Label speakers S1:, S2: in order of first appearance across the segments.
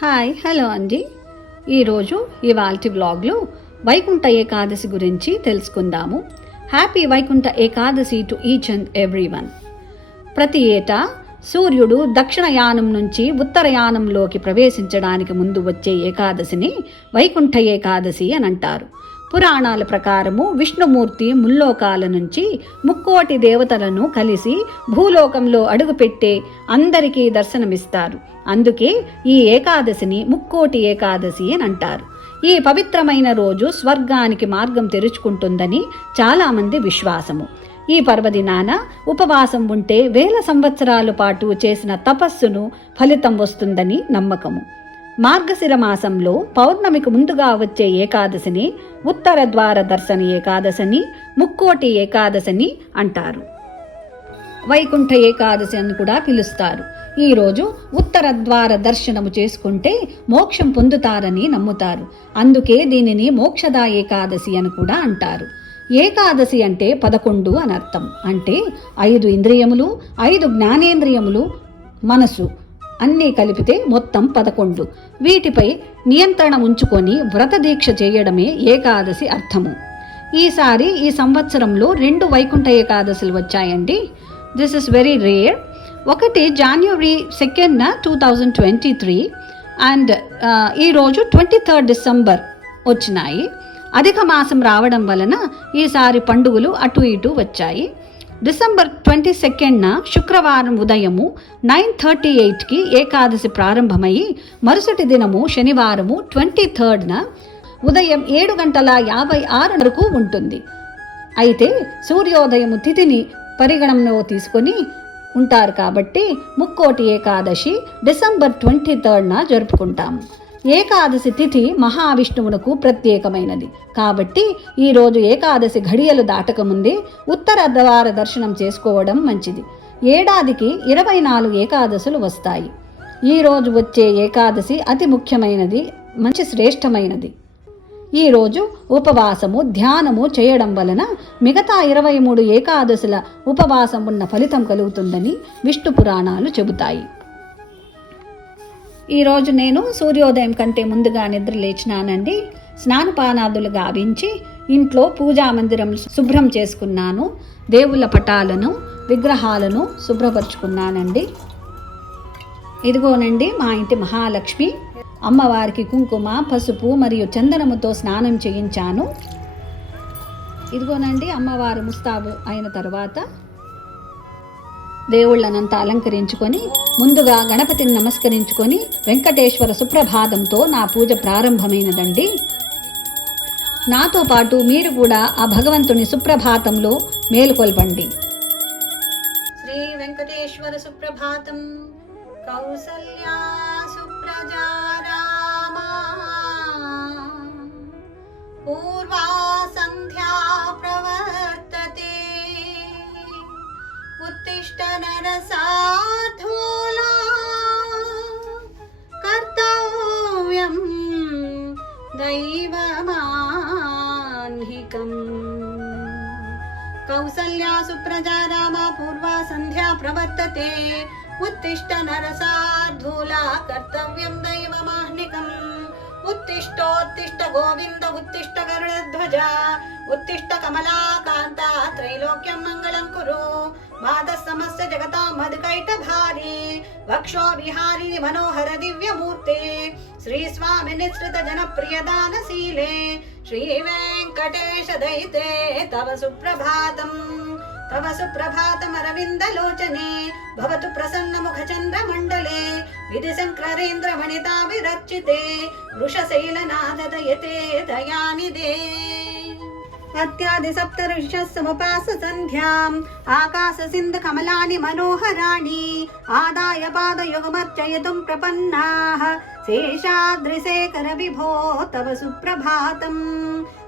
S1: Hi hello అండి. ఈరోజు ఇవాల్టి వ్లాగ్లో వైకుంఠ ఏకాదశి గురించి తెలుసుకుందాము. Happy Vaikuntha Ekadashi to each and every one. ప్రతి ఏటా సూర్యుడు దక్షిణయానం నుంచి ఉత్తరయానంలోకి ప్రవేశించడానికి ముందు వచ్చే ఏకాదశిని వైకుంఠ ఏకాదశి అని అంటారు. పురాణాల ప్రకారము విష్ణుమూర్తి ముల్లోకాల నుంచి ముక్కోటి దేవతలను కలిసి భూలోకంలో అడుగుపెట్టే అందరికీ దర్శనమిస్తారు. అందుకే ఈ ఏకాదశిని ముక్కోటి ఏకాదశి అని అంటారు. ఈ పవిత్రమైన రోజు స్వర్గానికి మార్గం తెరుచుకుంటుందని చాలామంది విశ్వాసము. ఈ పర్వదినాన ఉపవాసం ఉంటే వేల సంవత్సరాల పాటు చేసిన తపస్సును ఫలితం వస్తుందని నమ్మకము. మార్గశిర మాసంలో పౌర్ణమికి ముందుగా వచ్చే ఏకాదశిని ఉత్తర ద్వార దర్శని ఏకాదశిని ముక్కోటి ఏకాదశిని అంటారు. వైకుంఠ ఏకాదశి అని కూడా పిలుస్తారు. ఈరోజు ఉత్తర ద్వార దర్శనము చేసుకుంటే మోక్షం పొందుతారని నమ్ముతారు. అందుకే దీనిని మోక్షదా ఏకాదశి అని కూడా అంటారు. ఏకాదశి అంటే పదకొండు అని అర్థం. అంటే ఐదు ఇంద్రియములు ఐదు జ్ఞానేంద్రియములు మనసు. అన్నీ కలిపితే మొత్తం పదకొండు. వీటిపై నియంత్రణ ఉంచుకొని వ్రత దీక్ష చేయడమే ఏకాదశి అర్థము. ఈసారి ఈ సంవత్సరంలో రెండు వైకుంఠ ఏకాదశులు వచ్చాయండి. దిస్ ఇస్ వెరీ రేర్ ఒకటి January సెకండ్న two thousand twenty three and ఈరోజు ట్వంటీ థర్డ్ డిసెంబర్ వచ్చినాయి. అధిక మాసం రావడం వలన ఈసారి పండుగలు అటు ఇటు వచ్చాయి. డిసెంబర్ ట్వంటీ సెకండ్న శుక్రవారం ఉదయము నైన్ థర్టీ ఎయిట్కి ఏకాదశి ప్రారంభమయ్యి మరుసటి దినము శనివారము ట్వంటీ థర్డ్న ఉదయం ఏడు గంటల యాభై ఆరు వరకు ఉంటుంది. అయితే సూర్యోదయము తిథిని పరిగణనలో తీసుకొని ఉంటారు కాబట్టి ముక్కోటి ఏకాదశి డిసెంబర్ ట్వంటీ థర్డ్న జరుపుకుంటాము. ఏకాదశి తిథి మహావిష్ణువునకు ప్రత్యేకమైనది. కాబట్టి ఈరోజు ఏకాదశి ఘడియలు దాటకముందే ఉత్తర ద్వార దర్శనం చేసుకోవడం మంచిది. ఏడాదికి ఇరవై నాలుగు ఏకాదశులు వస్తాయి. ఈరోజు వచ్చే ఏకాదశి అతి ముఖ్యమైనది మంచి శ్రేష్టమైనది. ఈరోజు ఉపవాసము ధ్యానము చేయడం వలన మిగతా ఇరవై మూడు ఏకాదశుల ఉపవాసం ఉన్న ఫలితం కలుగుతుందని విష్ణు పురాణాలు చెబుతాయి. ఈరోజు నేను సూర్యోదయం కంటే ముందుగా నిద్ర లేచినానండి. స్నానపానాదులు గావించి ఇంట్లో పూజా మందిరం శుభ్రం చేసుకున్నాను. దేవుళ్ళ పటాలను విగ్రహాలను శుభ్రపరుచుకున్నానండి. ఇదిగోనండి మా ఇంటి మహాలక్ష్మి. అమ్మవారికి కుంకుమ పసుపు మరియు చందనముతో స్నానం చేయించాను. ఇదిగోనండి అమ్మవారు ముస్తాబు అయిన తర్వాత దేవుళ్ళనంతా అలంకరించుకొని ముందుగా గణపతిని నమస్కరించుకొని వెంకటేశ్వర సుప్రభాతంతో నా పూజ ప్రారంభమైనదండి. నాతో పాటు మీరు కూడా ఆ భగవంతుని సుప్రభాతంలో మేలుకొల్పండి. శ్రీ వెంకటేశ్వర సుప్రభాతం కౌసల్యా సుప్రజా రామా పూర్వా సంధ్యా ప్రవర్త उत्तिष्ठ नरसाधूला कर्तव्यं दैवमाह्निकम् कौसल्या सुप्रजा रामा पूर्वा सन्ध्या प्रवर्तते उत्तिष्ठ नरसाधूला कर्तव्यं दैवमाह्निकम् उत्तिष्ठोत्तिष्ठ गोविन्द उत्तिष्ठ गरुडध्वजा उत्तिष्ठ कमलाकान्ता त्रैलोक्यं मङ्गलं कुरु मातः समस्त जगतां मधुकैटभारी वक्षो विहारी मनोहर दिव्यमूर्ते श्रीस्वामि निःसृत जनप्रियदानशीले श्रीवेङ्कटेश दयिते तव सुप्रभातम् तव सुप्रभातमरविन्दलोचने भवतु प्रसन्नमुखचन्द्रमण्डले विधिशङ्करेन्द्रमणिता विरचिते वृषशैलनाददयते दयानिदे अत्यादिसप्तऋषस्समुपाससन्ध्याम् आकाशसिन्धकमलानि मनोहराणि आदाय पादयुगमर्चयितुम् प्रपन्नाः शेषाद्रिशेखरविभो तव सुप्रभातम्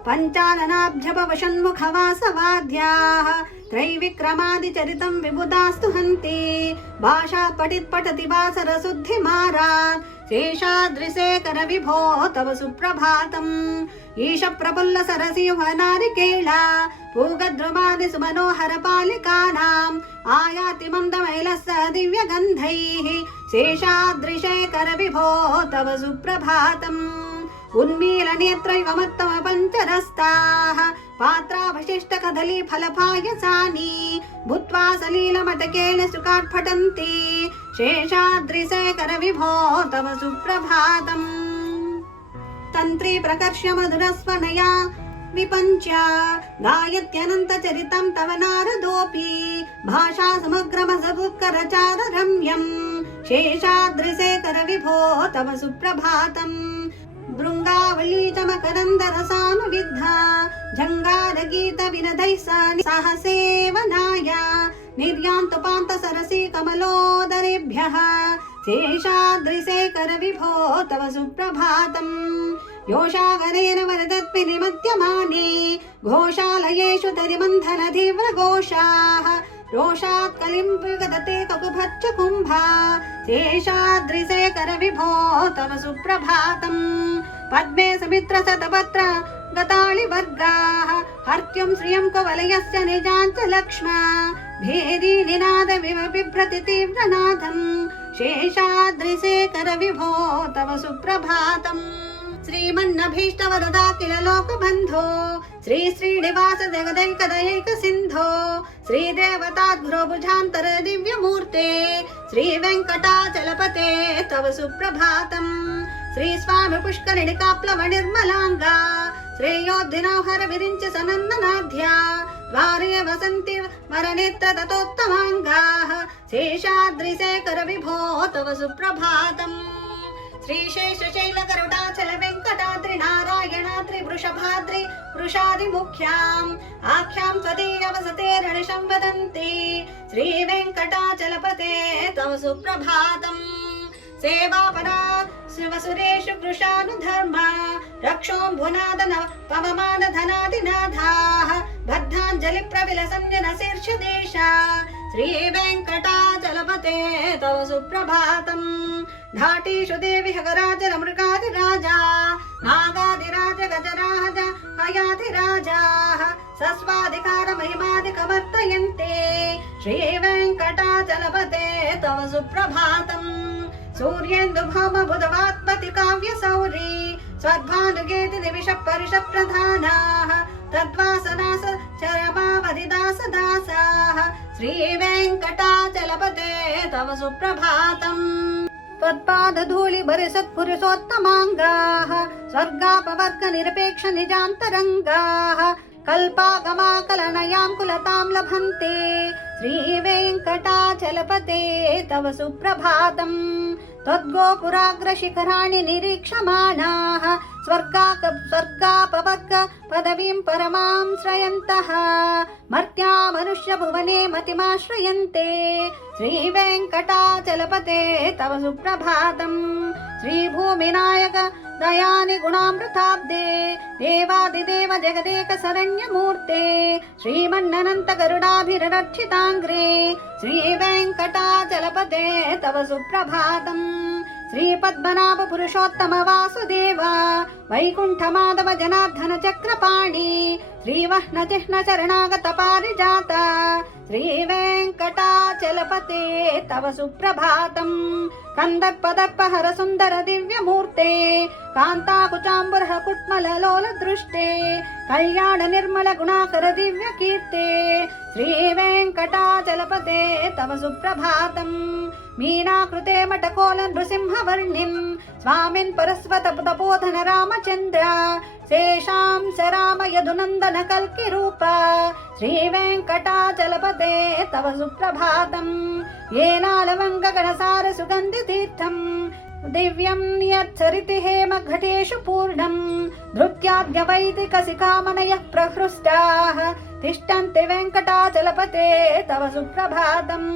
S1: पञ्चालनाब्जपवशन्मुखवासवाद्याः त्रैविक्रमादिचरितम् विबुधास्तु हन्ति भाषा पठित्पठति वा सरशुद्धिमारात् శేషాద్రిశేఖర విభో తవ సుప్రభాతం ఈశ ప్రబుల్ల సరసింహనారికేళ పూగద్రుమాది సుమనోహర పాలికానాం ఆయాతి మందమైలస్స దివ్యగంధైః శేషాద్రిశేఖర విభో తవ సుప్రభాతం ఉన్మీలనేత్రైవమత్తమ పంచరస్తాः पात्रावशिष्टकदली फलपायसानि भूत्वा सलीलमटकेन सुखाट्फटन्ति शेषाद्रिशेखर विभो तव सुप्रभातम् तन्त्री प्रकर्ष्य मधुरस्वनया विपञ्च गायत्यनन्तचरितं तव नारदोऽपि भाषा समग्रमसभुत्करचाररम्यम् शेषाद्रिशेखर विभो तव सुप्रभातम् भृङ्गावली च मकरन्दरसानुविद्धा झङ्गारगीतविनदैः सा सहसेवनाय निर्यान्तपान्त सरसि कमलोदरेभ्यः शेषाद्रिशेखर विभो तव सुप्रभातम् योषागरेण वरदत्पिनिमद्यमाने घोषालयेषु तरिमन्थनधीव्रघोषाः रोषात् कलिं विगदते ककुभच्च कुम्भा शेषाद्रिशेखर विभो तव सुप्रभातम् पद्मे समित्र शतपत्र गताळिवर्गाः हर्त्युं श्रियं कवलयस्य निजाञ्च लक्ष्मा भेदी निनादमिव बिभ्रति तीव्रनाथम् शेषाद्रिशेखर विभो तव सुप्रभातम् శ్రీమన్నభీష్టవరదా కిల లోకబంధో శ్రీ శ్రీనివాస జగదంకదయైక సింధో శ్రీదేవతాద్భ్రో భుజాంతర దివ్యమూర్తే శ్రీ వెంకటాచలపతే తవ సుప్రభాతం శ్రీ స్వామి పుష్కరిణి కాప్లవ నిర్మలాంగా శ్రేయోద్ధినోహర విరించి సనందనాధ్యా ద్వారే వసంతి వరనేత్ర తతోత్తమాంగా శేషాద్రిశేఖర విభో తవ సుప్రభాతం శ్రీశైలశైల గరుడాచల వెంకటాద్రి నారాయణాద్రి వృషభాద్రి వృషాది ముఖ్యాం ఆఖ్యాం స్వదీయ వసతే రణిషం వదంతి. శ్రీ వెంకటాచలపతే తమ సుప్రభాతం. సేవాపరా శివసురేషు వృషానుధర్మ రక్షోంభునాదన పవమానధనాదినాథాః. బద్ధాంజలి ప్రవిలసంజన శీర్షదేశ శ్రీవేంకటాచలపతే తవ సుప్రభాతम् ಧಾಟೀಶು ದೇವಿ ಹಗರಾಜರ ಮೃಗಾದಿ ರಾಜ ನಾಗಾದಿರಾಜ ಗಜರಾಜ ಹಯಾತಿ ರಾಜ ಸಸ್ವಾಧಿಕಾರ ಮಹಿಮಾದಿ ಕಮರ್ತಯಂತೆ ಶ್ರೀ ವೆಂಕಟಾಚಲಪತೆ ತವ ಸುಪ್ರಭಾತಂ ಸೂರ್ಯೇಂದು ಭೌಮ ಬುಧವಾತ್ಮತಿ
S2: ಕಾವ್ಯ ಸೌರಿ ಸ್ವದ್ಭಾನುಗೇತಿ ನಿಮಿಷ ಪರಿಷ ಪ್ರಧಾನಾ ತದ್ವಾಸನಾಸ ಚರಮಾವಧಿ ದಾಸ ದಾಸಾ ಶ್ರೀ ವೆಂಕಟಾಚಲಪತೆ ತವ ಸುಪ್ರಭಾತಂ
S1: निरपेक्ष निजान्तरङ्गाः कल्पागमाकलनयां कुलतां लभन्ते। श्रीवेङ्कटाचलपते तव सुप्रभातम्। त्वद्गोपुराग्रशिखराणि निरीक्षमाणाः स्वर्गाक स्वर्गापवर्ग पदवीं परमां श्रयन्तः मर्त्या मनुष्यभुवने मतिमाश्रयन्ते श्रीवेङ्कटाचलपते तव सुप्रभातम् శ్రీభూమినాయక దయాని గుణామృతాబ్దే దేవాదిదేవ జగదేక శరణ్యమూర్తే శ్రీమన్ననంత గరుడాభిరక్షితాంగ్రే శ్రీ వెంకటాచలపతే తవ సుప్రభాతం. శ్రీ పద్మనాభ పురుషోత్తమ వాసుదేవ వైకుంఠమాధవ జనార్దన చక్రపాణి శ్రీవహ్న శరణాగత పారిజాత. శ్రీ వెంకటాచలపతే తవ సుప్రభాతం. కందర్పదర్పహర సుందర దివ్యమూర్తే. కాంతాకుచాంబుర కుట్మలలోల దృష్టే. కళ్యాణ నిర్మల గుణాకర దివ్య కీర్తే. శ్రీ వెంకటాచలపతే తవ సుప్రభాతం. మీనాకృతే మటకోల నృసింహవర్ణిం. स्वामिन् परस्वत तपोधन रामचन्द्र शेषां स राम यदुनन्दन कल्किरूप श्रीवेङ्कटाचलपते तव सुप्रभातम् येनालवङ्गगणसार सुगन्धितीर्थम् दिव्यं यच्छरिति हेमघटेषु पूर्णम् धृत्याद्यवैदिकसिकामनयः प्रहृष्टाः तिष्ठन्ति वेङ्कटाचलपते तव सुप्रभातम्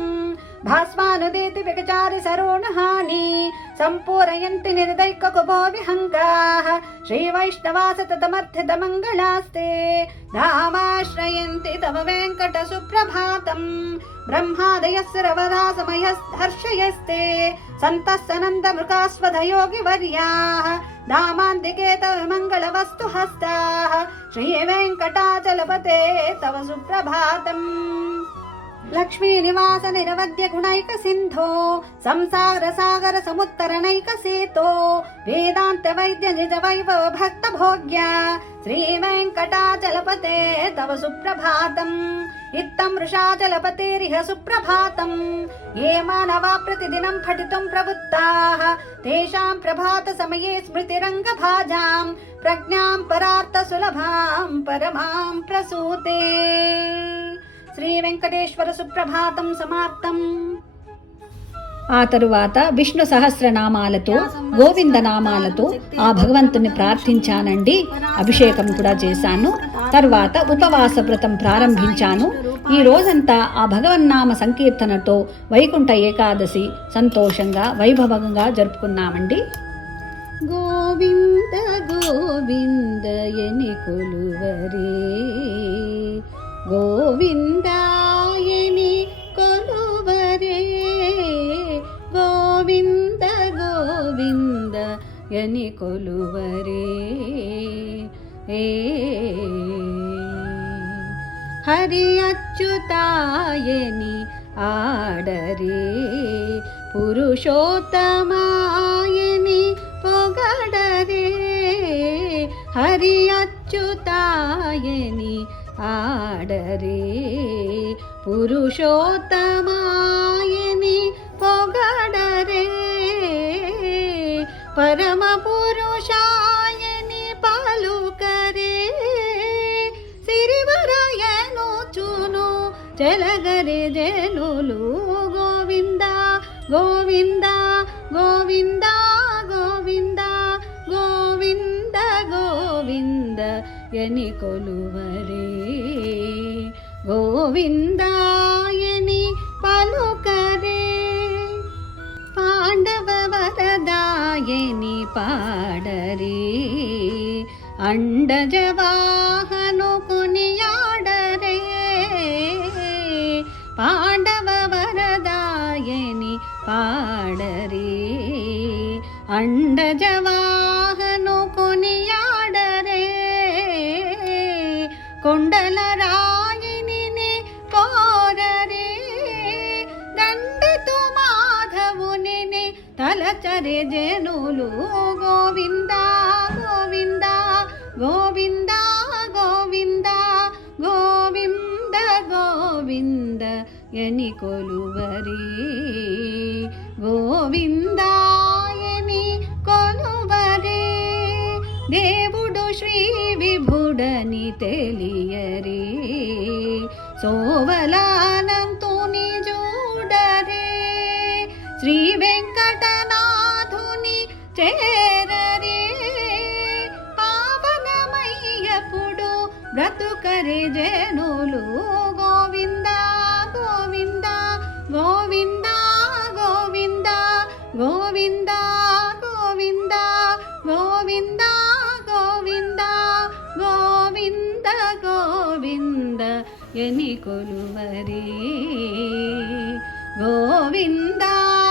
S1: भास्मानुदेति विकचारि सरोणहानि सम्पूरयन्ति निर्दैककुभो विहङ्गाः श्रीवैष्णवास ततमर्थितमङ्गलास्ते धामाश्रयन्ति तव वेङ्कटसुप्रभातम् ब्रह्मादयः सर्वदा समयहर्षयस्ते सन्तः सनन्दमृगास्वधयोगिवर्याः धामान्तिके तव मङ्गलवस्तु हस्ताः श्रीवेङ्कटाचलपते तव सुप्रभातम्
S2: లక్ష్మీ నివాస నిరవద్య గుణైక సింధో సంసార సాగర సముత్తరణైక సీతో వేదాంత వైద్య నిజ వైభవ భక్త భోగ్య శ్రీ వెంకటాచలపతే తవ సుప్రభాతం ఇత్తం వృషాచలపతేరిహ సుప్రభాతం. ఏ మానవా ప్రతిదినం పఠితుం ప్రవృత్తాః తేషాం ప్రభాత సమయే స్మృతిరంగభాజాం ప్రజ్ఞాం పరార్థ సులభాం పరమాం ప్రసూతే. శ్రీ వెంకటేశ్వర సుప్రభాతం సమాప్తం.
S1: ఆ తరువాత విష్ణు సహస్రనామాలతో గోవింద నామాలతో ఆ భగవంతుని ప్రార్థించానండి. అభిషేకం కూడా చేశాను. తర్వాత ఉపవాస వ్రతం ప్రారంభించాను. ఈ రోజంతా ఆ భగవన్నామ సంకీర్తనతో వైకుంఠ ఏకాదశి సంతోషంగా వైభవంగా జరుపుకున్నామండి. గోవింద గోవింద ఎని కొలువరే. ಗೋವಿಂದಾಯನಿ ಕೊಲುವರೇ ಗೋವಿಂದ ಗೋವಿಂದ ಯನಿ ಕೊಲುವರೇ ಏ ಹರಿ ಅಚ್ಯುತಾಯನಿ ಆಡರೇ ಪುರುಷೋತ್ತಮಾಯನಿ పొగడరే హరి అచ్యుతాయని ఆడరే పురుషోత్తమాయని పొగడరే. పరమ పురుషాయని పలుకరే. సిరివరయను చూను చెలగరే జనులు. గోవింద గోవింద గోవిందా. ఎని కొలువరే గోవిందాయని పలుకరే పాండవ వరదాయని పాడరే అండజవాహను కొనియాడరే పాండవ వరదాయని పాడరే అండజవాహను కొండల రాయిని కోరరే దండతు మాధవుని తలచరే జనులు. గోవింద గోవింద గోవింద గోవింద గోవింద గోవింద ఎని కొలువరి. గోవింద ఎని కొలువరే. దేవుడు శ్రీ విభుడని తెలియరే. సోవలానంతు చూడరే శ్రీ వెంకటనాథుని చేరరే. పావనమయ్యప్పుడు బ్రతుకరే జనులు. గోవింద గోవింద గోవింద గోవింద గోవింద గోవింద. എനിക്കൊരു വരേ. ഗോവിന്ദാ